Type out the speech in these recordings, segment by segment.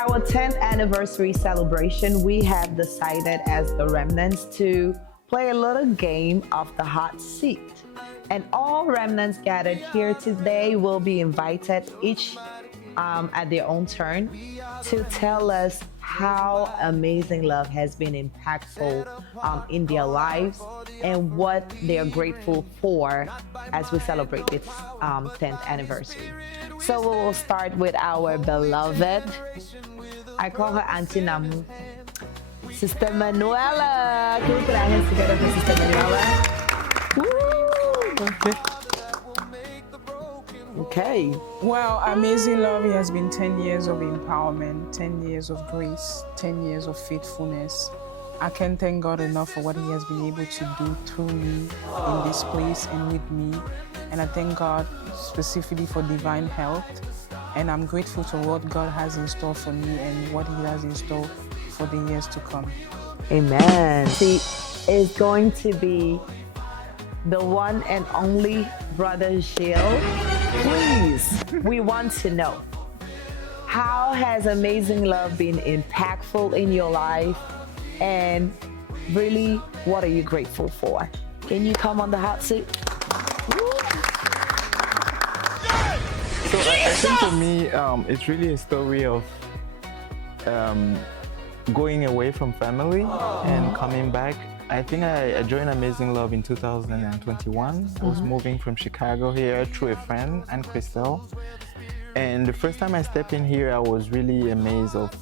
our 10th anniversary celebration, we have decided as the Remnants to play a little game of the hot seat. And all Remnants gathered here today will be invited each at their own turn to tell us how amazing love has been impactful in their lives and what they are grateful for as we celebrate this 10th anniversary. So we will start with our beloved, I call her Auntie Namu, Sister Manuela. Can we put our hands together for Sister Manuela? Woo! Okay. Well, amazing love. It has been 10 years of empowerment, 10 years of grace, 10 years of faithfulness. I can't thank God enough for what He has been able to do through me in this place and with me. And I thank God specifically for divine health. And I'm grateful to what God has in store for me and what He has in store for the years to come. Amen. She is going to be the one and only Brother Gilles. Please, we want to know, how has amazing love been impactful in your life? And really, what are you grateful for? Can you come on the hot seat? So I think for me, it's really a story of going away from family and coming back. I think I joined Amazing Love in 2021. I was moving from Chicago here through a friend, and Crystal. And the first time I stepped in here, I was really amazed of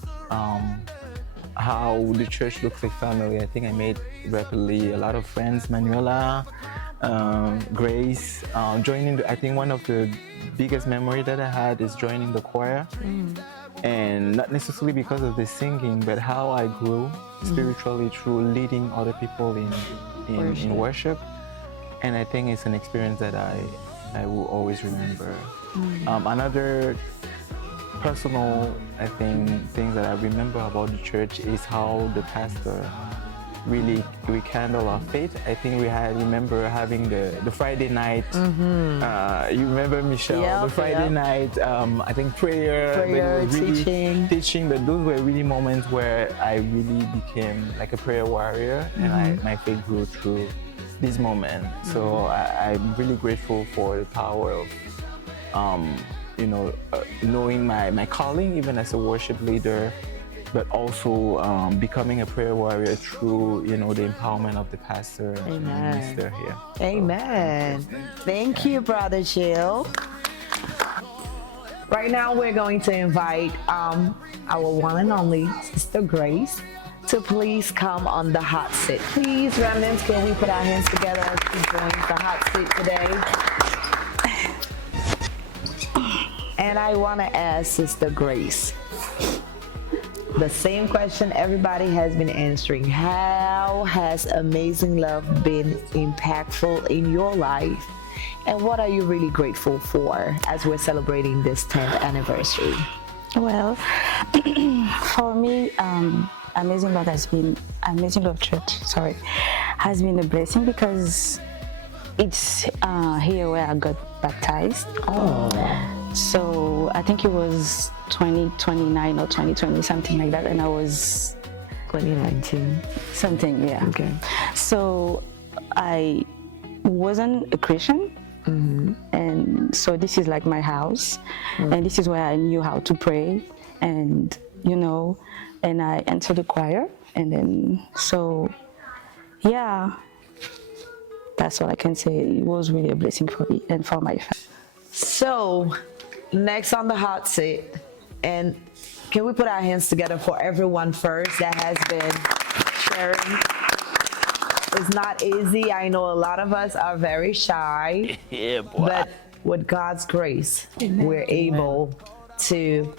how the church looks like family. I think I made rapidly a lot of friends. Manuela, Grace, joining I think one of the biggest memory that I had is joining the choir. And not necessarily because of the singing, but how I grew spiritually through leading other people in worship. And I think it's an experience that I will always remember. Another personal, I think, thing that I remember about the church is how the pastor really rekindle our faith. I think remember having the Friday night, you remember, Michelle, the Friday night, I think prayer really teaching, but those were really moments where I really became like a prayer warrior, and my faith grew through this moment. So I'm really grateful for the power of, knowing my calling, even as a worship leader, but also becoming a prayer warrior through, the empowerment of the pastor and minister here. Amen. Thank you, Brother Gilles. Right now, we're going to invite our one and only Sister Grace to please come on the hot seat. Please, Remnants, can we put our hands together as she joins the hot seat today? And I want to ask Sister Grace the same question everybody has been answering. How has amazing love been impactful in your life? And what are you really grateful for as we're celebrating this 10th anniversary? Well, for me, Amazing Love Church, has been a blessing because it's here where I got baptized. So I think it was 2029 or 2020, something like that, and I was 2019. Something, yeah. Okay. So I wasn't a Christian, and so this is like my house, and this is where I knew how to pray, and and I entered the choir, and then that's all I can say. It was really a blessing for me and for my family. So, next on the hot seat, and can we put our hands together for everyone first that has been sharing? It's not easy. I know a lot of us are very shy, but with God's grace, we're able to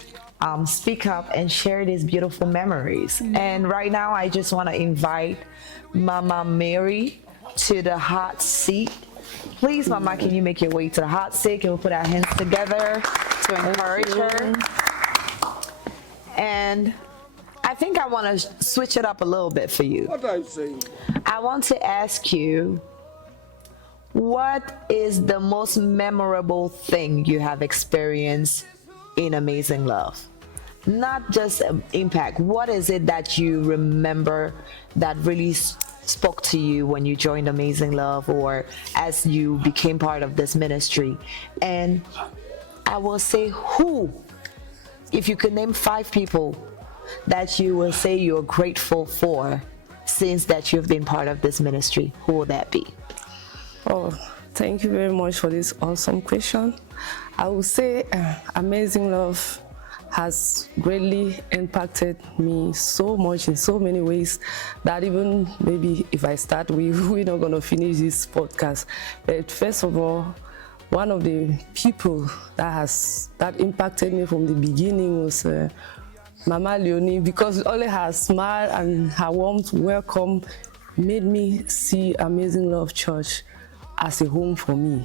speak up and share these beautiful memories. And right now, I just want to invite Mama Mary to the hot seat. Please, Mama, can you make your way to the hot seat? Can we put our hands together to encourage her? And I think I want to switch it up a little bit for you. What I say? I want to ask you, what is the most memorable thing you have experienced in Amazing Love? not just impact. What is it that you remember that really spoke to you when you joined Amazing Love or as you became part of this ministry? And I will say who, if you could name 5 people that you will say you're grateful for since that you've been part of this ministry, who will that be? Oh, thank you very much for this awesome question. I would say Amazing Love has greatly impacted me so much in so many ways that even maybe if I start, we're not going to finish this podcast. But first of all, one of the people that impacted me from the beginning was Mama Leonie, because only her smile and her warm welcome made me see Amazing Love Church as a home for me.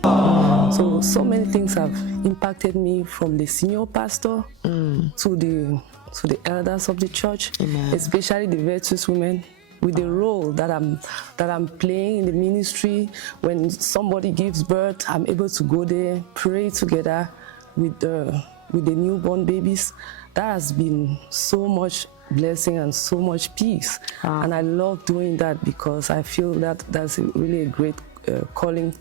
So many things have impacted me, from the senior pastor to the elders of the church. Amen. Especially the virtuous women, with the role that I'm playing in the ministry. When somebody gives birth, I'm able to go there, pray together with the newborn babies. That has been so much blessing and so much peace. And I love doing that because I feel that that's really a great calling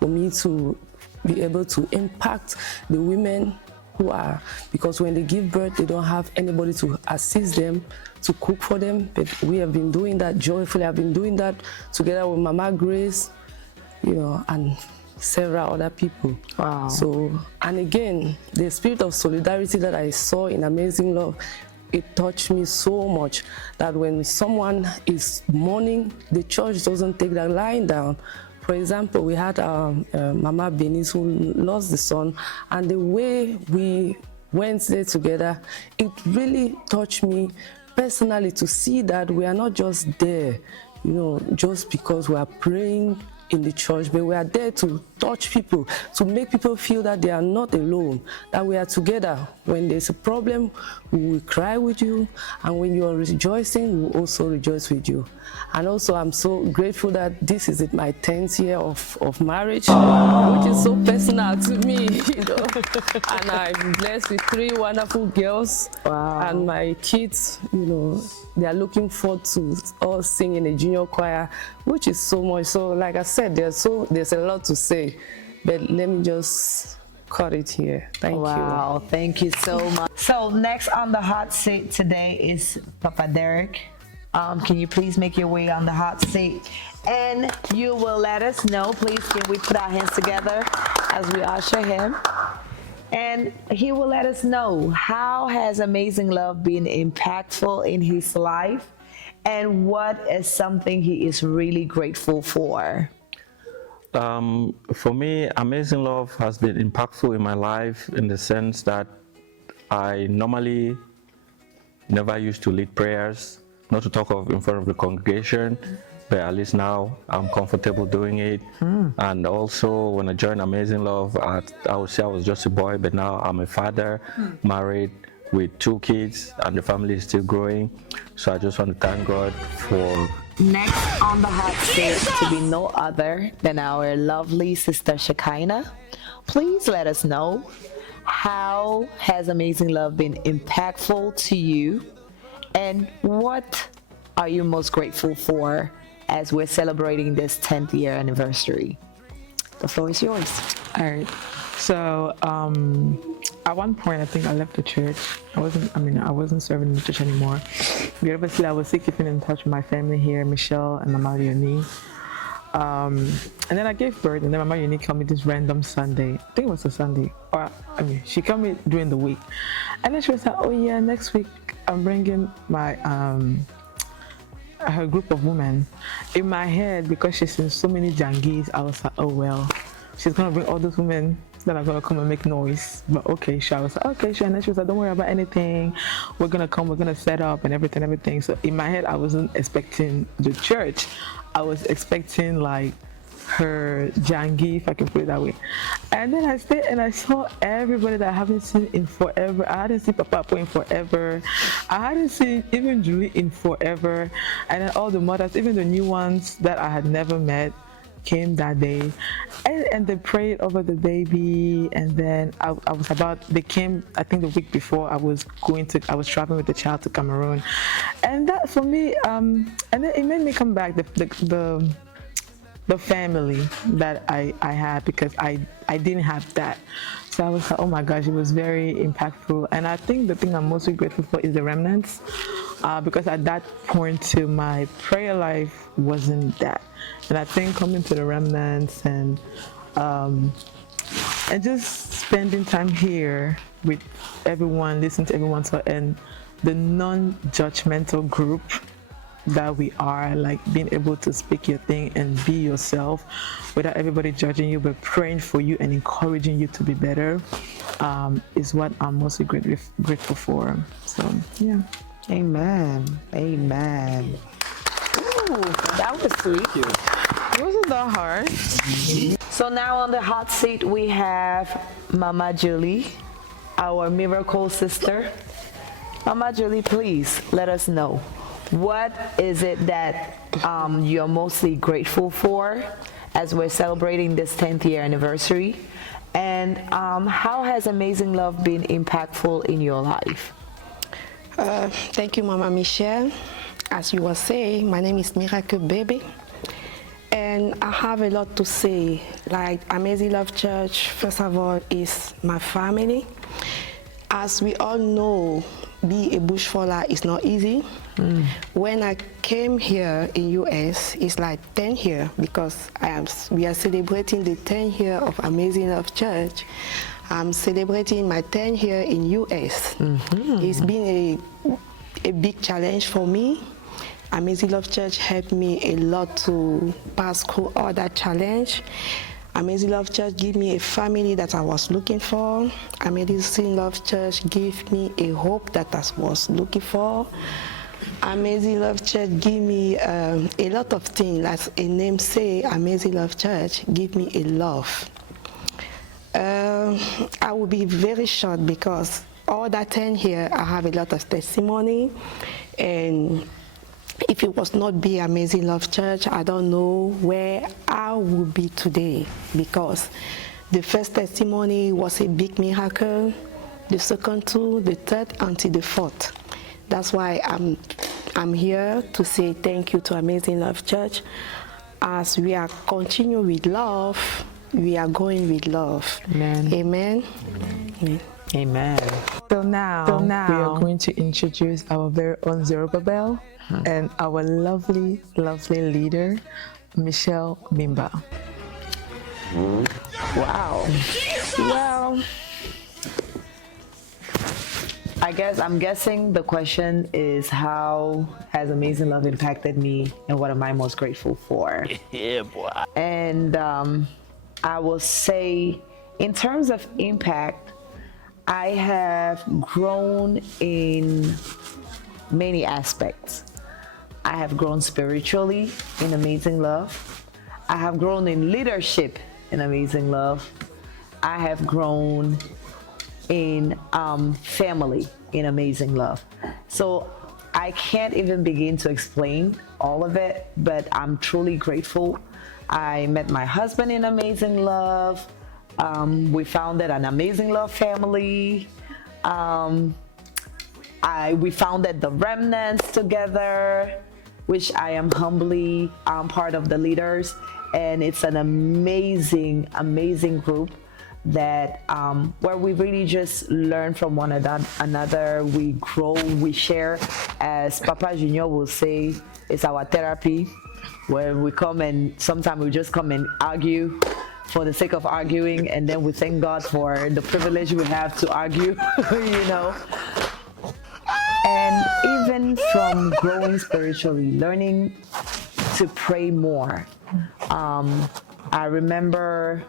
for me to be able to impact the women who are, because when they give birth, they don't have anybody to assist them, to cook for them. But we have been doing that joyfully. I've been doing that together with Mama Grace, and several other people. Wow. So, and again, the spirit of solidarity that I saw in Amazing Love, it touched me so much that when someone is mourning, the church doesn't take that line down. For example, we had Mama Benis who lost the son, and the way we went there together, it really touched me personally to see that we are not just there, just because we are praying in the church, but we are there to touch people, to make people feel that they are not alone, that we are together. When there's a problem, we will cry with you, and when you are rejoicing, we will also rejoice with you. And also, I'm so grateful that this is my 10th year of marriage, which is so personal to me, And I'm blessed with 3 wonderful girls. Wow. And my kids, they are looking forward to all sing in a junior choir, which is so much. So, like I said, there's a lot to say, but let me just cut it here. Thank you. Wow, thank you so much. So next on the hot seat today is Papa Derek. Can you please make your way on the hot seat? And you will let us know, please, can we put our hands together as we usher him? And he will let us know, how has Amazing Love been impactful in his life? And what is something he is really grateful for? For me, Amazing Love has been impactful in my life in the sense that I normally never used to lead prayers, not to talk of in front of the congregation, but at least now I'm comfortable doing it. And also when I joined Amazing Love, I would say I was just a boy, but now I'm a father, married with 2 kids, and the family is still growing. So I just want to thank God for... Next on the hot seat to be no other than our lovely sister Shekinah. Please let us know, how has Amazing Love been impactful to you? And what are you most grateful for as we're celebrating this 10th year anniversary? The floor is yours. All right. So at one point, I think I left the church. I wasn't serving in the church anymore. But obviously, I was still keeping in touch with my family here, Michelle and Mama Leonie. And then I gave birth, and then Mama Leonie called me this random Sunday. I think it was a Sunday. She called me during the week. And then she was like, oh yeah, next week I'm bringing my her group of women. In my head, because she's seen so many Jangis, I was like, oh well, she's gonna bring all those women that are gonna come and make noise. But okay, sure. I was like, okay, sure. And then she was like, don't worry about anything. We're gonna come, we're gonna set up and everything. So in my head, I wasn't expecting the church. I was expecting like her Jangi, if I can put it that way. And then I stayed and I saw everybody that I haven't seen in forever. I hadn't seen Papa in forever. I hadn't seen even Julie in forever. And then all the mothers, even the new ones that I had never met. came that day, and they prayed over the baby, and then they came, I think the week before I was traveling with the child to Cameroon, and that for me, and then it made me come back, the family that I had, because I didn't have that. So I was like, oh my gosh, it was very impactful. And I think the thing I'm mostly grateful for is the remnants, because at that point too, my prayer life wasn't that. And I think coming to the remnants and just spending time here with everyone, listening to everyone, and the non-judgmental group that we are, like being able to speak your thing and be yourself without everybody judging you, but praying for you and encouraging you to be better, is what I'm mostly grateful for. So yeah. Amen. Amen. Ooh, that was sweet. It wasn't that hard. So now on the hot seat we have Mama Julie, our miracle sister. Mama Julie, please let us know, what is it that you're mostly grateful for as we're celebrating this 10th year anniversary? And how has Amazing Love been impactful in your life? Thank you, Mama Michelle. As you were saying, my name is Miracle Baby. And I have a lot to say. Like Amazing Love Church, first of all, is my family. As we all know, being a bush faller is not easy. When I came here in US, it's like 10 years, because we are celebrating the 10 year of Amazing Love Church. I'm celebrating my 10 year in US. It's been a big challenge for me. Amazing Love Church helped me a lot to pass through all that challenge. Amazing Love Church gave me a family that I was looking for. Amazing Love Church gave me a hope that I was looking for. Amazing Love Church gave me a lot of things. As a name say, Amazing Love Church give me a love. I will be very short, because all that 10 here, I have a lot of testimony. And if it was not be Amazing Love Church, I don't know where I would be today, because the first testimony was a big miracle, the second two, the third, until the fourth. That's why I'm here to say thank you to Amazing Love Church. As we are continuing with love, we are going with love. Amen. Amen. Amen. Amen. So now we are going to introduce our very own Zerubbabel and our lovely, lovely leader, Michelle Mimba. Wow. Well, I'm guessing the question is, how has Amazing Love impacted me, and what am I most grateful for? Yeah, boy. And I will say, in terms of impact, I have grown in many aspects. I have grown spiritually in Amazing Love. I have grown in leadership in Amazing Love. I have grown in family in Amazing Love. So I can't even begin to explain all of it, but I'm truly grateful. I met my husband in Amazing Love. We founded an Amazing Love family. We founded the Remnants together, which I am humbly part of the leaders. And it's an amazing, amazing group that where we really just learn from one another. We grow, we share. As Papa Junior will say, it's our therapy, where we come and sometimes we just come and argue for the sake of arguing, and then we thank God for the privilege we have to argue, you know. And even from growing spiritually, learning to pray more. I remember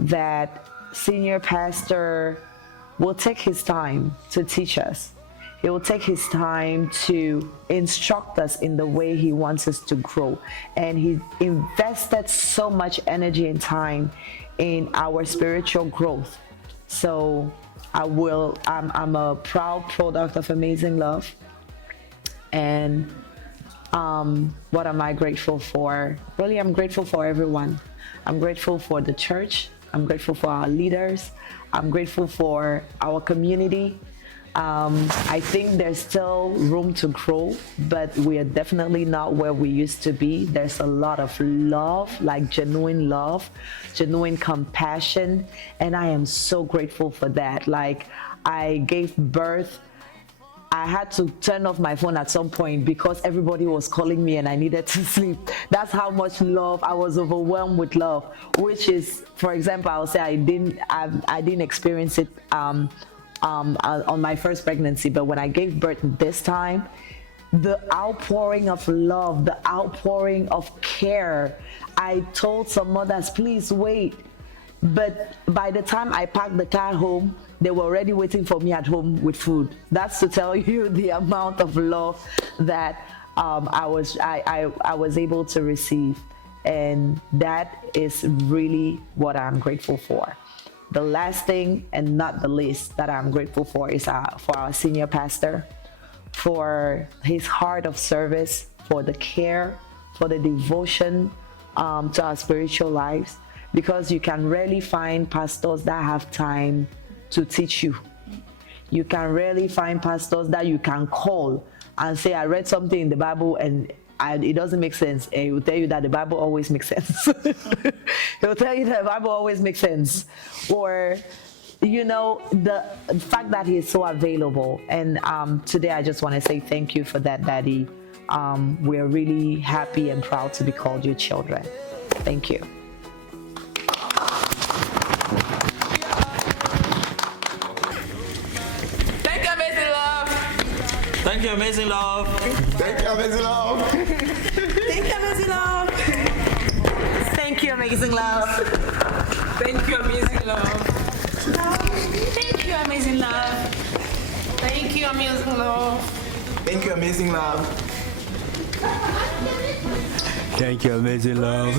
that senior pastor will take his time to teach us. He will take his time to instruct us in the way he wants us to grow. And he invested so much energy and time in our spiritual growth. So I'm a proud product of Amazing Love. And What am I grateful for? Really, I'm grateful for everyone. I'm grateful for the church. I'm grateful for our leaders. I'm grateful for our community. I think there's still room to grow, but we are definitely not where we used to be. There's a lot of love, like genuine compassion, and I am so grateful for that. Like, I gave birth. I had to turn off my phone at some point because everybody was calling me and I needed to sleep. That's how much love. I was overwhelmed with love, which is, for example, I'll say I didn't experience it on my first pregnancy, but when I gave birth this time, the outpouring of love, the outpouring of care. I told some mothers, please wait. But by the time I packed the car home, they were already waiting for me at home with food. That's to tell you the amount of love that I was able to receive. And that is really what I'm grateful for. The last thing, and not the least, that I'm grateful for is for our senior pastor, for his heart of service, for the care, for the devotion to our spiritual lives, because you can rarely find pastors that have time to teach you. You can rarely find pastors that you can call and say, I read something in the Bible and it doesn't make sense. And he will tell you that the Bible always makes sense. He'll tell you that the Bible always makes sense. Or, you know, the fact that he is so available. And today I just want to say thank you for that, Daddy. We're really happy and proud to be called your children. Thank you. Thank you, amazing love. Thank you, amazing love. Thank you, amazing love. Thank you, amazing love. Thank you, amazing love. Thank you, amazing love. Thank you, amazing love. Thank you, amazing love. Thank you, amazing love.